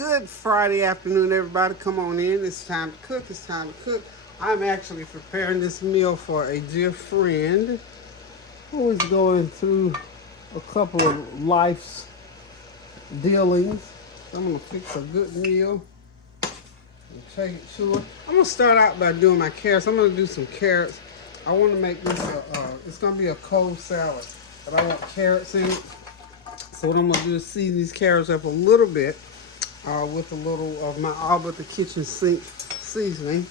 Good Friday afternoon, everybody. Come on in. It's time to cook. It's time to cook. I'm actually preparing this meal for a dear friend who is going through a couple of life's dealings. I'm going to fix a good meal and take it to her. I'm going to start out by doing my carrots. I'm going to do some carrots. I want to make this it's going to be a cold salad, but I want carrots in it. So what I'm going to do is season these carrots up a little bit with a little of my all but the kitchen sink seasoning,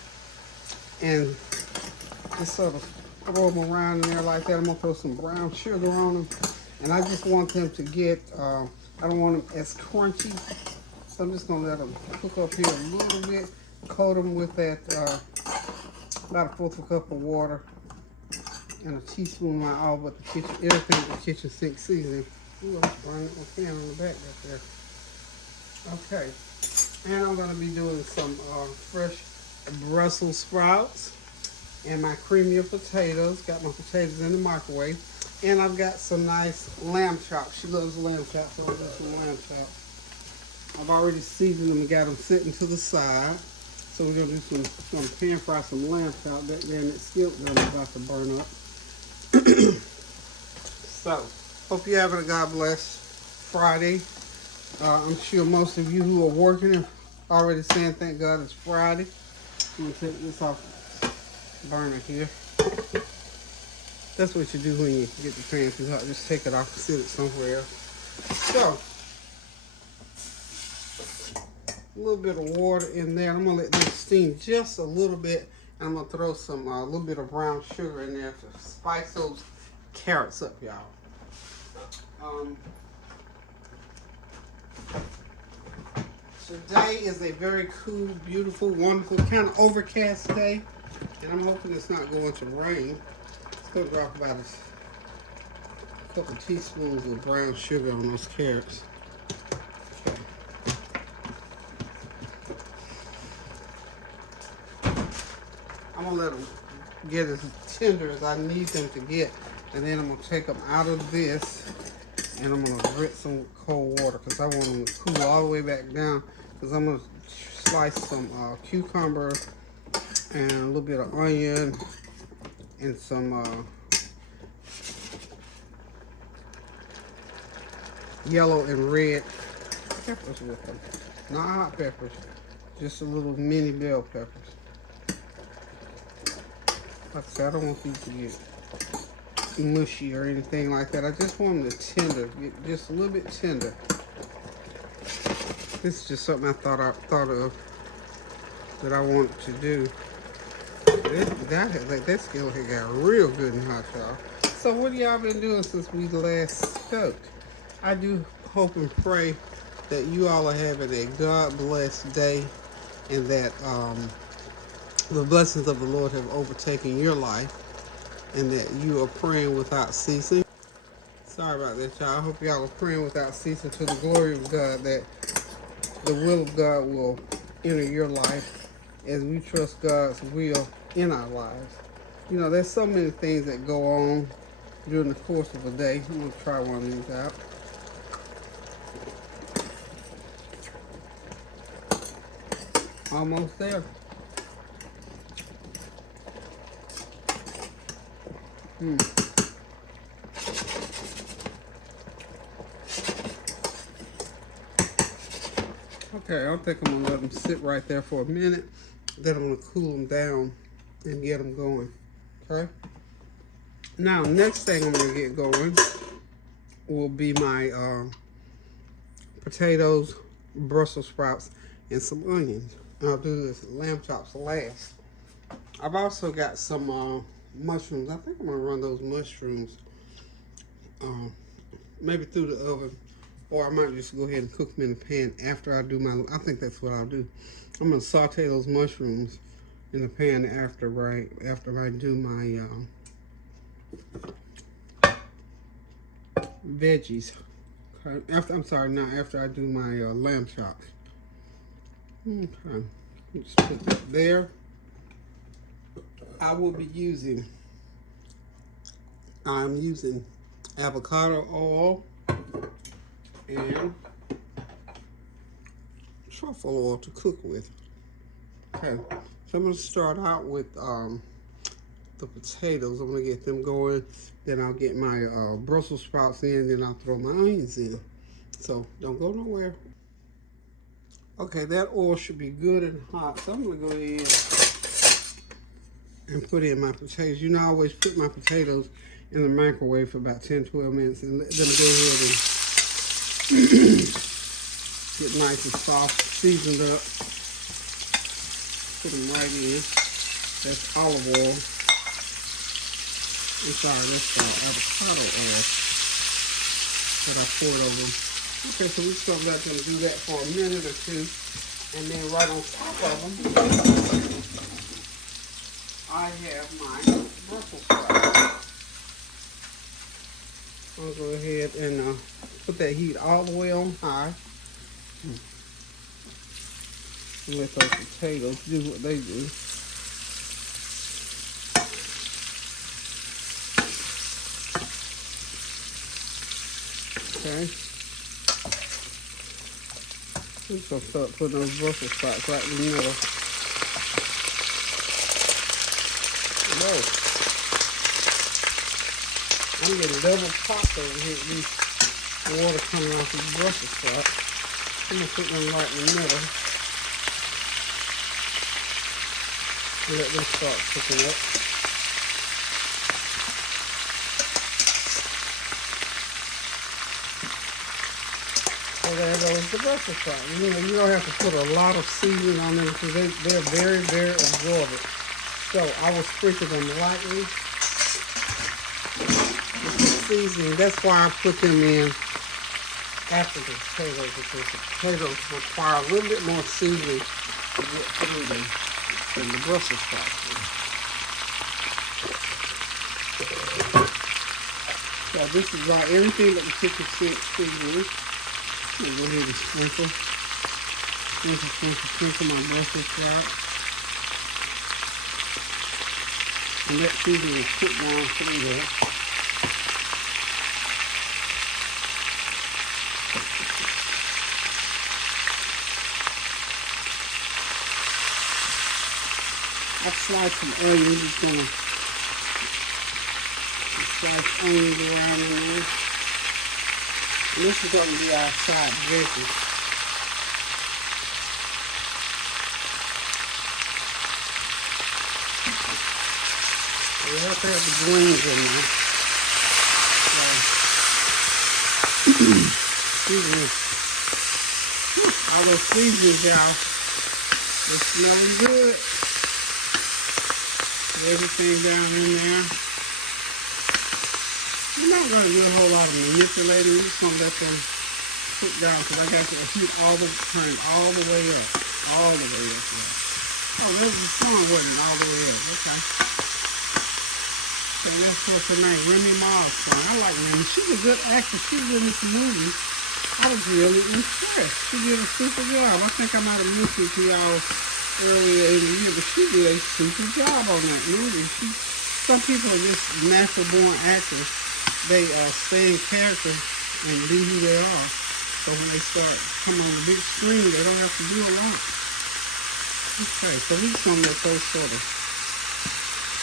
and just sort of throw them around in there like that. I'm going to throw some brown sugar on them, and I just want them to get, I don't want them as crunchy, so I'm just going to let them cook up here a little bit, coat them with that, about 1/4 cup of water, and a teaspoon of my all but the kitchen, everything but the kitchen sink seasoning. Ooh, I'm burning my pan on the back right there. Okay, and I'm going to be doing some fresh Brussels sprouts and my creamier potatoes. Got my potatoes in the microwave, and I've got some nice lamb chops. She loves lamb chops, so I'll do some lamb chops. I've already seasoned them and got them sitting to the side. So we're going to do some pan fry some lamb chops. That then it's still about to burn up. So, hope you're having a God bless Friday. I'm sure most of you who are working are already saying, thank God it's Friday. I'm going to take this off the burner here. That's what you do when you get the pan too hot. Just take it off and sit it somewhere else. So, a little bit of water in there. I'm going to let this steam just a little bit. And I'm going to throw some, a little bit of brown sugar in there to spice those carrots up, y'all. Today is a very cool, beautiful, wonderful, kind of overcast day, and I'm hoping it's not going to rain. It's going to drop about a couple teaspoons of brown sugar on those carrots. Okay. I'm going to let them get as tender as I need them to get, and then I'm going to take them out of this, and I'm going to rinse some cold water because I want them to cool all the way back down. Because I'm going to slice some cucumber and a little bit of onion and some yellow and red peppers with them. Not hot peppers, just a little mini bell peppers. Like I said, I don't want these to get mushy or anything like that. I just want them to tender, get just a little bit tender. This is just something I thought of that I wanted to do. That skill had got real good and hot, y'all. So what have y'all been doing since we last spoke? I do hope and pray that you all are having a God-blessed day, and that the blessings of the Lord have overtaken your life, and that you are praying without ceasing. Sorry about that, y'all. I hope y'all are praying without ceasing to the glory of God, that the will of God will enter your life as we trust God's will in our lives. You know, there's so many things that go on during the course of a day. I'm going to try one of these out. Almost there. Okay, I think I'm going to let them sit right there for a minute. Then I'm going to cool them down and get them going. Okay? Now, next thing I'm going to get going will be my potatoes, Brussels sprouts, and some onions. I'll do this lamb chops last. I've also got some mushrooms. I think I'm going to run those mushrooms maybe through the oven. Or I might just go ahead and cook them in the pan after I do my, I think that's what I'll do. I'm going to saute those mushrooms in the pan after I do my veggies. Okay. After I do my lamb chops. Okay. Just put that there. I'm using avocado oil and truffle oil to cook with. Okay, so I'm going to start out with the potatoes. I'm going to get them going. Then I'll get my Brussels sprouts in. Then I'll throw my onions in. So don't go nowhere. Okay, that oil should be good and hot. So I'm going to go ahead and put in my potatoes. You know, I always put my potatoes in the microwave for about 10-12 minutes and let them go ahead and get nice and soft, seasoned up. Put them right in. That's olive oil. I'm sorry, that's avocado oil that I poured over them. Okay, so we still let them do that for a minute or two. And then right on top of them, I have my Brussels sprouts. I'll go ahead and put that heat all the way on high. And let those potatoes do what they do. Okay. We're just going to start putting those Brussels sprouts right in the middle. Whoa. I'm getting double popped over here with these water coming off these Brussels sprouts. I'm going to put them right in the middle. And let them start cooking up. So there goes the Brussels sprouts. You know, you don't have to put a lot of seasoning on them because they're very, very absorbent. So I will sprinkle them lightly with the seasoning. That's why I put them in after the potatoes, because the potatoes require a little bit more seasoning to get through them than the Brussels sprouts do. So this is about everything that the kitchen seasoning. I'm going to go ahead and sprinkle my Brussels sprouts. And that seasoning is put down through that. I've sliced some onions. Just going to slice onions around in there. And this is going to be our side veggie. We have to have the greens in there. Excuse me. All those seasonings, y'all. It's smelling good. Everything down in there. You're not going to do a whole lot of manipulating. You're just going to let them cook down because I got to heat turn all the way up. All the way up. Yeah. Oh, there's the song wasn't all the way up. Okay. So that's what's her name, Remy Ma's song. I like Remy. She's a good actress. She was in this movie. I was really impressed. She did a super job. I think I might have mentioned to y'all earlier in the year, but she did a super job on that movie. Some people are just natural born actors. They stay in character and be who they are. So when they start coming on the big screen, they don't have to do a lot. Okay, so we're just going to let those sort of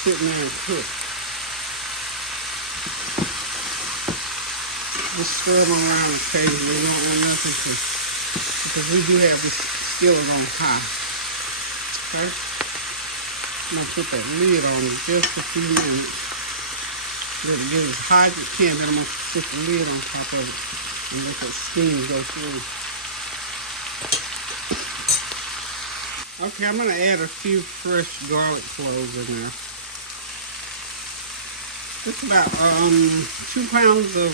sit there and cook. Just stir them around occasionally. We don't want nothing to, because we do have this skillet on high. Okay? I'm going to put that lid on in just a few minutes. Let it get as hot as it can, then I'm going to put the lid on top of it and let that steam go through. Okay, I'm going to add a few fresh garlic cloves in there. It's about 2 pounds of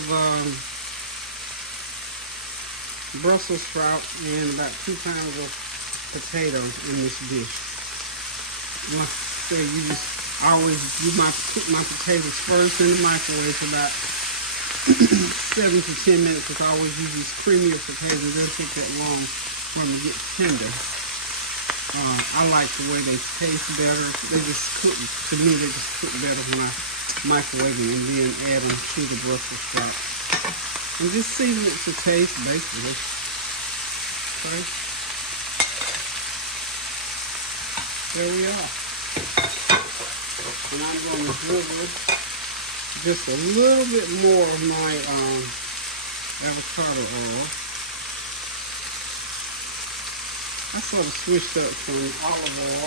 Brussels sprouts and about 2 pounds of potatoes in this dish. Like I say, I always put my potatoes first in the microwave for about 7 to 10 minutes because I always use these creamier potatoes. It doesn't take that long for them to get tender. I like the way they taste better. They just cook, to me, they just cook better when I microwave them and then add them to the Brussels sprouts. And just season it to taste, basically. Okay. There we are. And I'm going to drizzle just a little bit more of my avocado oil. I sort of switched up from olive oil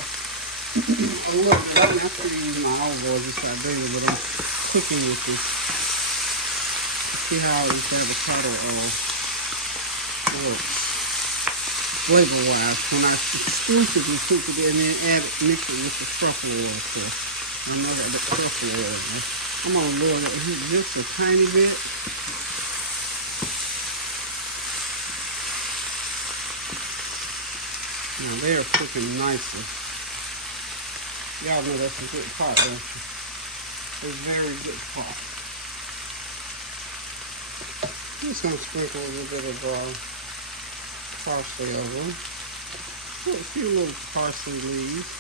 a little bit. I mean, I still use my olive oil just like daily, but I'm cooking with this. See how this avocado oil works flavor-wise when I exclusively cook it and then mix it with the truffle oil. So I know that the truffle oil. I'm gonna lower it just a tiny bit. Now they are cooking nicely. Y'all know that's a good pot, don't you? A very good pot. Just gonna sprinkle a little bit of parsley over them. Put a few little parsley leaves.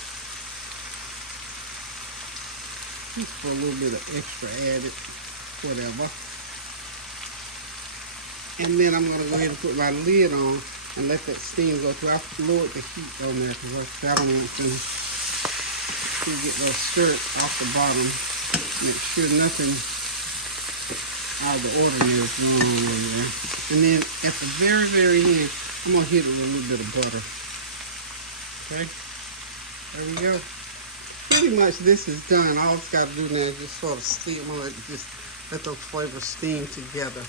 Just for a little bit of extra added, whatever. And then I'm gonna go ahead and put my lid on and let that steam go through. I've lowered the heat on there because I don't want to get those syrup off the bottom. Make sure nothing out of the ordinary is going on over there. And then at the very, very end, I'm going to hit it with a little bit of butter. Okay? There we go. Pretty much this is done. All it's got to do now is just sort of steam. I'm going to just let those flavors steam together.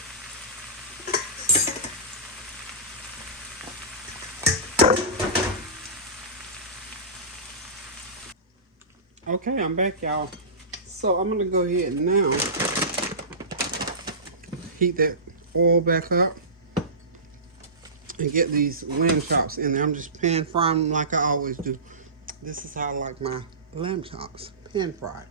Okay, I'm back, y'all. So I'm going to go ahead and now heat that oil back up and get these lamb chops in there. I'm just pan frying them like I always do. This is how I like my lamb chops, pan fried.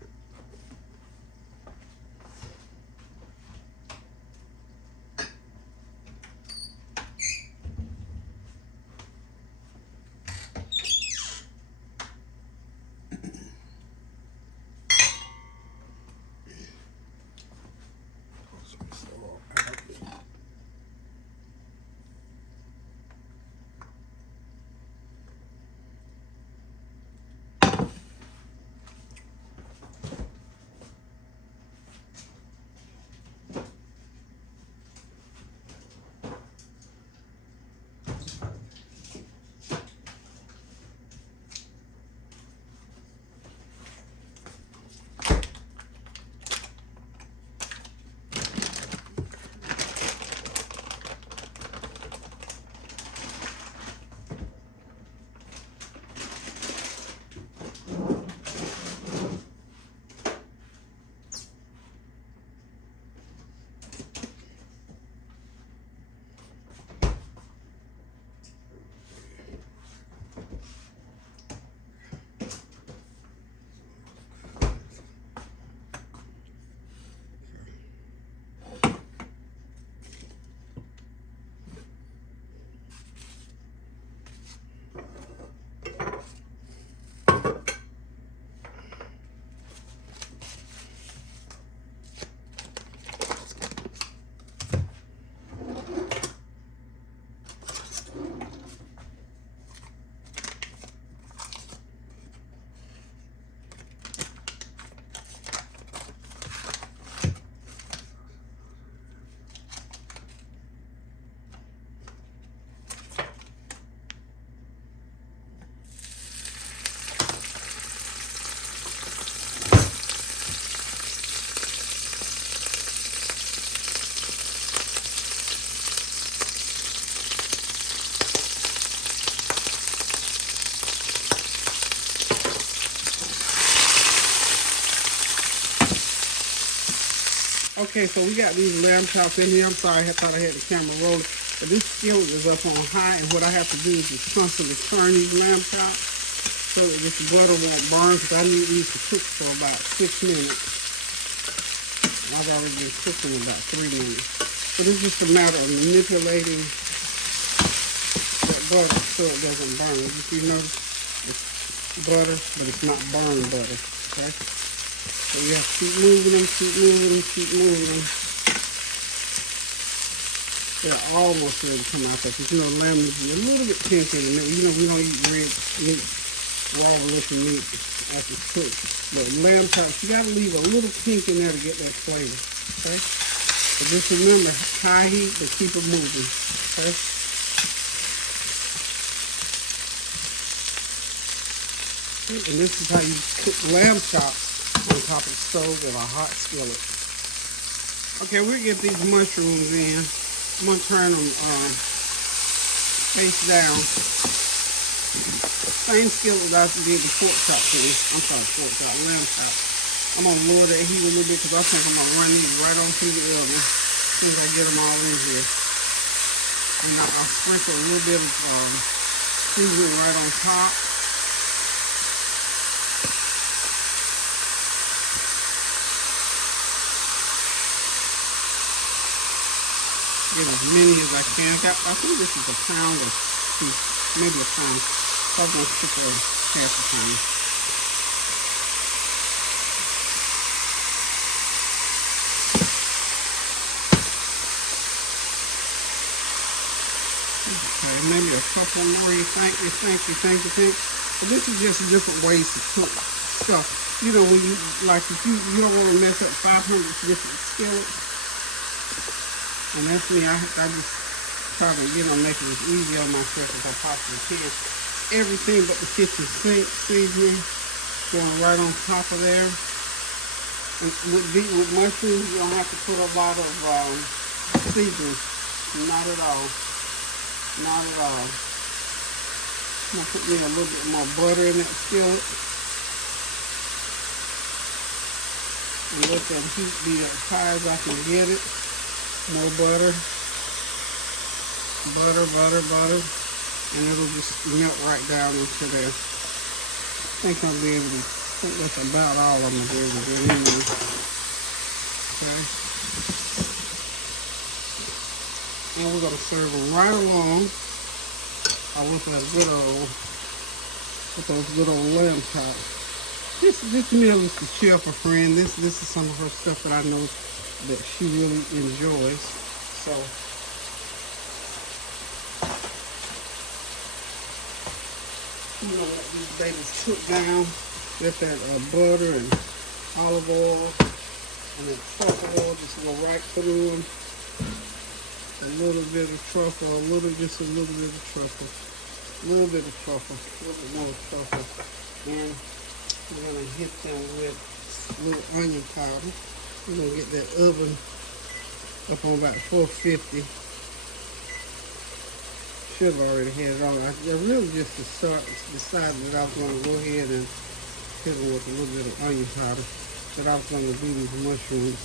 Okay, so we got these lamb chops in here. I'm sorry, I thought I had the camera rolling. But this skillet is up on high, and what I have to do is just constantly turn these lamb chops so that this butter won't burn, because I need these to cook for about 6 minutes. And I've already been cooking about 3 minutes. But it's just a matter of manipulating that butter so it doesn't burn. If you notice, it's butter, but it's not burned butter, okay? So you have to keep moving them, keep moving them, keep moving them. They're almost ready to come out, because you know lamb is a little bit pink in the middle. You know we don't eat red meat raw looking meat as it's cooked. But lamb chops, you gotta leave a little pink in there to get that flavor. Okay? But just remember, high heat, but keep it moving. Okay? And this is how you cook lamb chops on top of the stove in a hot skillet. Okay, we'll get these mushrooms in. I'm gonna turn them face down. Same skillet that I did the pork chops in. I'm sorry, lamb chops. I'm gonna lower that heat a little bit because I think I'm gonna run these right on through the oven as soon as I get them all in here. And I'll sprinkle a little bit of seasoning right on top. Get as many as I can. I think this is a pound or two, maybe a pound. So I'm gonna stick a half a pound. Okay, maybe a couple more. You think. But this is just different ways to cook stuff. You know, when you like, if you don't want to mess up 500 different skillets. And that's me. I just try to, make it as easy on myself as I possibly can. Everything but the kitchen sink seasoning going right on top of there. And with mushrooms, you don't have to put a lot of seasoning. Not at all. Not at all. I'm going to put me a little bit more butter in that skillet. And let that heat be as high as I can get it. More butter, and it'll just melt right down into there. I think that's about all I'm gonna be able to get in there. Okay. And we're gonna serve them right along. With those good old lamb chops. This meal is to cheer up a friend. This is some of her stuff that I know that she really enjoys. So let these babies cook down. Get that butter and olive oil and that truffle oil just go right through them. A little bit of truffle, a little bit of truffle, a little bit more truffle, and we're gonna hit them with a little onion powder. We're going to get that oven up on about 450. Should have already had it on. I really just decided that I was going to go ahead and hit them with a little bit of onion powder. That I was going to do these mushrooms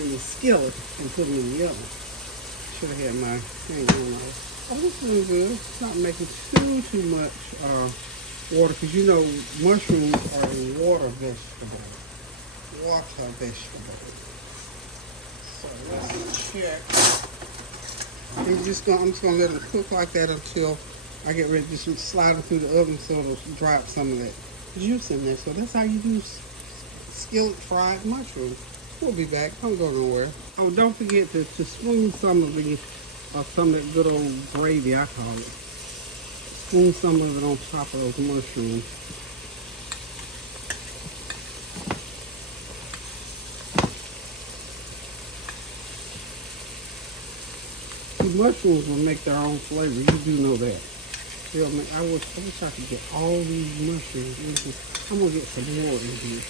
in the skillet and put them in the oven. Should have had my thing on those. Oh, this is doing good. It's not making too much water because mushrooms are a water vegetable. So let's check. I'm just gonna let it cook like that until I get ready to just slide them through the oven so it'll dry up some of that juice in there. So that's how you do skillet fried mushrooms. We'll be back. Don't go nowhere. Oh, don't forget to spoon some of that good old gravy, I call it. Spoon some of it on top of those mushrooms. Mushrooms will make their own flavor. You do know that. I wish I could get all these mushrooms. I'm gonna get some more in here.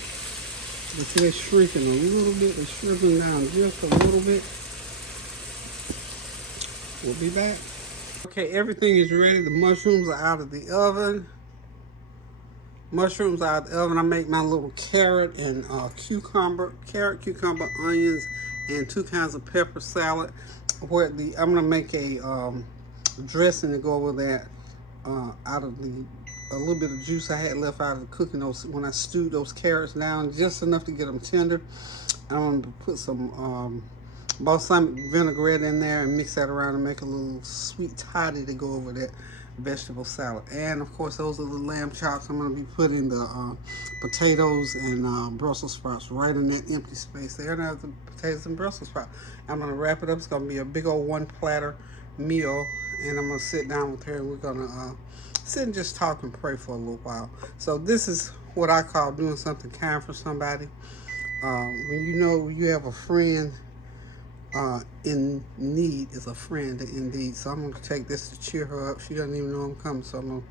But see, they're shrinking a little bit. They're shrinking down just a little bit. We'll be back. Okay, everything is ready. The mushrooms are out of the oven. I make my little carrot and cucumber, onions, and 2 kinds of pepper salad. I'm gonna make a dressing to go over that out of a little bit of juice I had left out of cooking those when I stewed those carrots down, just enough to get them tender. I'm gonna put some balsamic vinaigrette in there and mix that around and make a little sweet toddy to go over that vegetable salad. And of course, those are the lamb chops. I'm going to be putting the potatoes and Brussels sprouts right in that empty space there. Now the potatoes and Brussels sprouts. I'm going to wrap it up. It's going to be a big old one platter meal, and I'm gonna sit down with her, and we're gonna sit and just talk and pray for a little while. So this is what I call doing something kind for somebody. When you know you have a friend in need, is a friend indeed. So I'm gonna take this to cheer her up. She doesn't even know I'm coming, so I'm gonna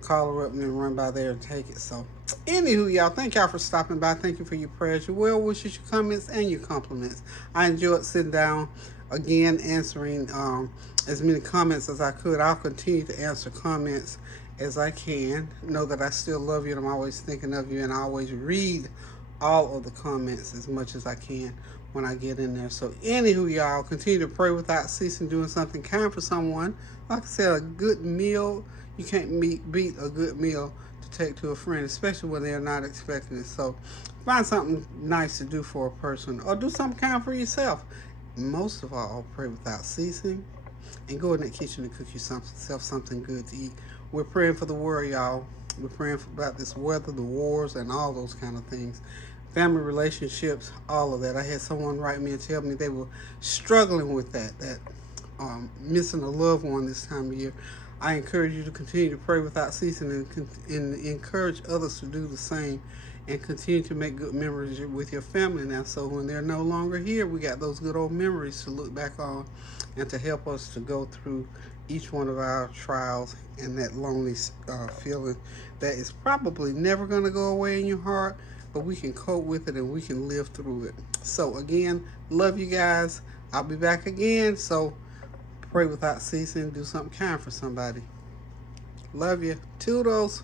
call her up and then run by there and take it. So anywho, y'all, thank y'all for stopping by. Thank you for your prayers, your well wishes, your comments, and your compliments. I enjoyed sitting down again, answering as many comments as I could. I'll continue to answer comments as I can. Know that I still love you, and I'm always thinking of you, and I always read all of the comments as much as I can when I get in there. So anywho, y'all, continue to pray without ceasing, doing something kind for someone. Like I said, a good meal, you can't beat a good meal to take to a friend, especially when they're not expecting it. So find something nice to do for a person, or do something kind for yourself. Most of all, pray without ceasing, and go in that kitchen and cook yourself something good to eat. We're praying for the world, y'all. We're praying about this weather, the wars, and all those kind of things. Family relationships, all of that. I had someone write me and tell me they were struggling with that missing a loved one this time of year. I encourage you to continue to pray without ceasing, and encourage others to do the same, and continue to make good memories with your family now. So when they're no longer here, we got those good old memories to look back on, and to help us to go through each one of our trials, and that lonely feeling that is probably never going to go away in your heart, but we can cope with it and we can live through it. So again, love you guys. I'll be back again. So pray without ceasing. Do something kind for somebody. Love you. Toodles.